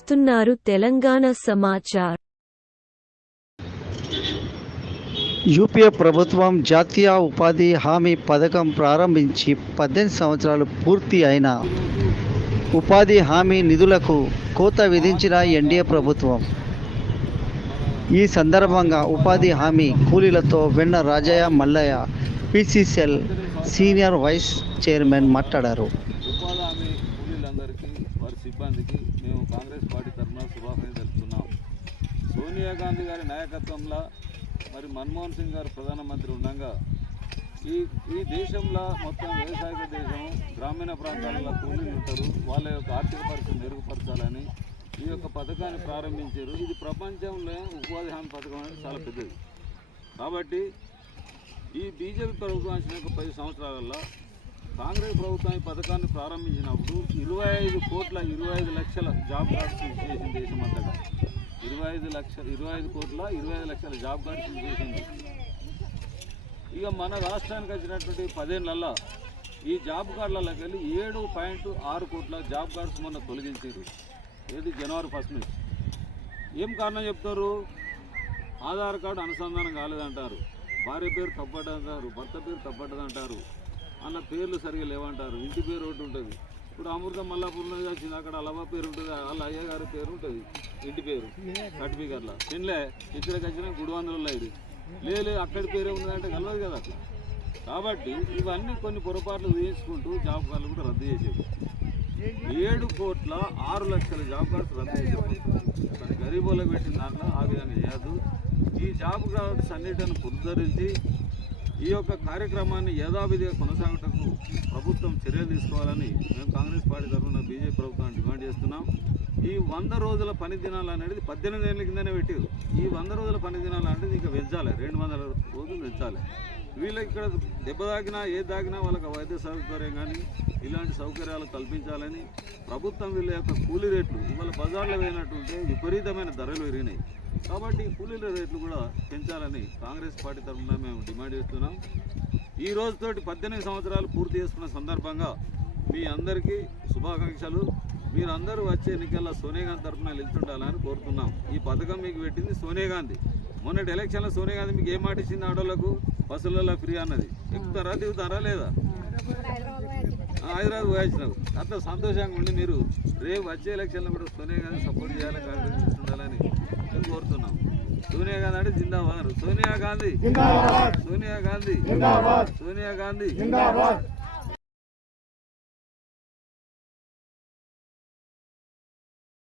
చూస్తున్నారు తెలంగాణ సమాచార్. యూపీఏ ప్రభుత్వం జాతీయ ఉపాధి హామీ పథకం ప్రారంభించి 18 సంవత్సరాలు పూర్తి అయిన ఉపాధి హామీ నిధులకు కోత విధించిన ఎన్డీఏ ప్రభుత్వం. ఈ సందర్భంగా ఉపాధి హామీ కూలీలతో Venna Rajaiah Mallaiah PCCL senior vice chairman మాట్లాడారు. ఉపాధి హామీ కూలీలందరికీ వారి సిబ్బందికి మేము కాంగ్రెస్ పార్టీ తరఫున శుభాకాంక్షలు తెలుపుతున్నాం. సోనియా గాంధీ గారి నాయకత్వంలో మరి మన్మోహన్ సింగ్ గారు ప్రధానమంత్రి ఉండగా ఈ దేశంలో మొత్తం వ్యవసాయ దేశం, గ్రామీణ ప్రాంతాలలో కూలీలు ఉంటారు, వాళ్ళ యొక్క ఆర్థిక పరిస్థితి మెరుగుపరచాలని ఈ యొక్క పథకాన్ని ప్రారంభించారు. ఇది ప్రపంచంలో ఉపాధి హామీ పథకం అనేది చాలా పెద్దది. కాబట్టి ఈ బీజేపీ ప్రభుత్వం వచ్చిన 10 సంవత్సరాలలో కాంగ్రెస్ ప్రభుత్వం ఈ పథకాన్ని ప్రారంభించినప్పుడు 25 లక్షల జాబ్ కార్డ్స్ చేసింది దేశం అంతటా. 25 లక్షల జాబ్ కార్డ్స్ చేసింది. ఇక మన రాష్ట్రానికి వచ్చినటువంటి 10 ఏళ్లలో ఈ జాబ్ కార్డులకి వెళ్ళి 7.6 కోట్ల జాబ్ కార్డ్స్ మొన్న తొలగించారు. ఏది జనవరి 1 నుంచి. ఏం కారణం చెప్తారు? ఆధార్ కార్డు అనుసంధానం కాలేదంటారు, భార్య పేరు తప్పడ్డదంటారు, భర్త పేరు తప్పడ్డదంటారు, అలా పేర్లు సరిగా లేవంటారు, ఇంటి పేరు ఒకటి ఉంటుంది. ఇప్పుడు అమృతం మల్లాపూర్లో వచ్చింది, అక్కడ అలవా పేరు ఉంటుంది, వాళ్ళ అయ్య గారి పేరు ఉంటుంది, ఇంటి పేరు సర్టిఫికెట్లో. తినలే ఇక్కడికి వచ్చిన గుడివందలలో ఇది లేదు, అక్కడి పేరే ఉన్నదంటే కలవదు కదా అట్లా. కాబట్టి ఇవన్నీ కొన్ని పొరపాట్లు వేసుకుంటూ జాబ్ కార్డులు కూడా రద్దు చేసేది. 7.6 జాబ్ కార్డ్స్ రద్దు చేసేది. మరి గరీబులకు పెట్టిన దాంట్లో ఆ విధంగా చేయద్దు. ఈ జాబ్ కార్డ్స్ అన్నిటిని పునరుద్ధరించి ఈ యొక్క కార్యక్రమాన్ని యథావిధిగా కొనసాగటకు ప్రభుత్వం చర్యలు తీసుకోవాలని మేము కాంగ్రెస్ పార్టీ తరఫున బీజేపీ ప్రభుత్వాన్ని డిమాండ్ చేస్తున్నాం. ఈ 100 రోజుల పని దినాలు అనేది 18 ఏళ్ళ కిందనే పెట్టారు. ఈ 100 రోజుల పని దినాలు అనేది ఇంకా పెంచాలి, 200 రోజులు పెంచాలి. వీళ్ళకి ఇక్కడ దెబ్బ తాకినా ఏ తాకినా వాళ్ళకి వైద్య సౌకర్యం కానీ ఇలాంటి సౌకర్యాలు కల్పించాలని ప్రభుత్వం వీళ్ళ యొక్క కూలీ రేట్లు ఇవాళ బజార్లో పోయినట్టుంటే విపరీతమైన ధరలు పెరిగినాయి. కాబట్టి కూలీల రేట్లు కూడా పెంచాలని కాంగ్రెస్ పార్టీ తరఫున మేము డిమాండ్ చేస్తున్నాం. ఈ రోజుతోటి 18 సంవత్సరాలు పూర్తి చేసుకున్న సందర్భంగా మీ అందరికీ శుభాకాంక్షలు. మీరందరూ వచ్చే ఎన్నికల్లో సోనియా గాంధీ తరఫున నిలుచుండాలని కోరుతున్నాం. ఈ పథకం మీకు పెట్టింది సోనియా గాంధీ. మొన్నటి ఎలక్షన్లో సోనియా గాంధీ మీకు ఏం మాట ఇచ్చింది? ఆడోళ్లకు బస్సులలో ఫ్రీ అన్నది. ఎక్కుతారా దిగుతారా లేదా? హైదరాబాద్ పోయించినావు. అట్లా సంతోషంగా ఉండి మీరు రేపు వచ్చే ఎలక్షన్లో కూడా సోనియా గాంధీ సపోర్ట్ చేయాలి, కాంగ్రెస్ ఉండాలని మేము కోరుతున్నాం. సోనియా గాంధీ అంటే జిందాబాద్. సోనియా గాంధీ, సోనియా గాంధీ, సోనియా గాంధీ.